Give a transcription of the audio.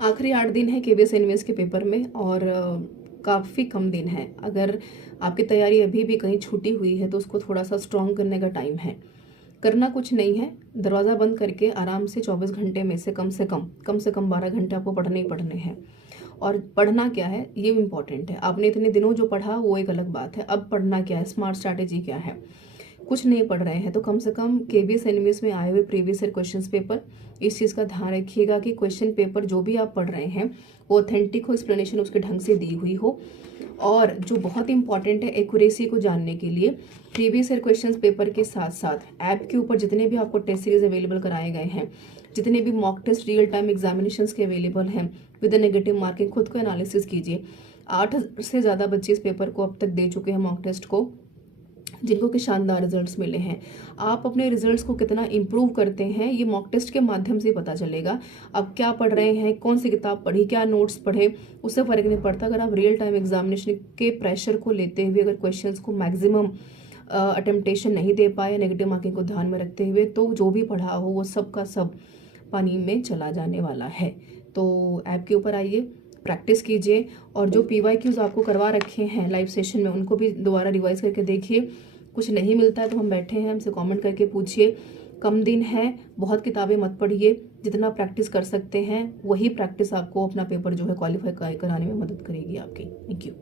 आखिरी 8 दिन है केबीएस एनवीएस के पेपर में और काफ़ी कम दिन है। अगर आपकी तैयारी अभी भी कहीं छूटी हुई है तो उसको थोड़ा सा स्ट्रॉन्ग करने का टाइम है। करना कुछ नहीं है, दरवाज़ा बंद करके आराम से 24 घंटे में से कम से कम 12 घंटे आपको पढ़ने ही पढ़ने हैं। और पढ़ना क्या है ये भी इम्पॉर्टेंट है। आपने इतने दिनों जो पढ़ा वो एक अलग बात है, अब पढ़ना क्या है, स्मार्ट स्ट्रैटेजी क्या है। कुछ नहीं पढ़ रहे हैं तो कम से कम केबीएस एनवीएस में आए हुए प्रीवियस ईयर क्वेश्चंस पेपर, इस चीज़ का ध्यान रखिएगा कि क्वेश्चन पेपर जो भी आप पढ़ रहे हैं वो ऑथेंटिक हो, एक्सप्लेनेशन उसके ढंग से दी हुई हो। और जो बहुत इंपॉर्टेंट है एक्यूरेसी को जानने के लिए, प्रीवियस ईयर क्वेश्चंस पेपर के साथ साथ ऐप के ऊपर जितने भी आपको टेस्ट सीरीज अवेलेबल कराए गए हैं, जितने भी mock test real time examinations के अवेलेबल हैं विद नेगेटिव मार्किंग, खुद को एनालिसिस कीजिए। 8 से ज़्यादा बच्चे इस पेपर को अब तक दे चुके हैं मॉक टेस्ट को, जिनको कि शानदार रिजल्ट्स मिले हैं। आप अपने रिजल्ट्स को कितना इम्प्रूव करते हैं ये मॉक टेस्ट के माध्यम से पता चलेगा। आप क्या पढ़ रहे हैं, कौन सी किताब पढ़ी, क्या नोट्स पढ़े, उससे फ़र्क नहीं पड़ता। अगर आप रियल टाइम एग्जामिनेशन के प्रेशर को लेते हुए अगर क्वेश्चंस को मैक्सिमम अटेम्प्टेशन नहीं दे पाए, नेगेटिव मार्किंग को ध्यान में रखते हुए, तो जो भी पढ़ा हो वो सब का सब पानी में चला जाने वाला है। तो ऐप के ऊपर आइए, प्रैक्टिस कीजिए और जो PYQs आपको करवा रखे हैं लाइव सेशन में उनको भी दोबारा रिवाइज करके देखिए। कुछ नहीं मिलता है तो हम बैठे हैं, हमसे कमेंट करके पूछिए। कम दिन है, बहुत किताबें मत पढ़िए, जितना प्रैक्टिस कर सकते हैं वही प्रैक्टिस आपको अपना पेपर जो है क्वालिफाई कराने में मदद करेगी आपकी। Thank you.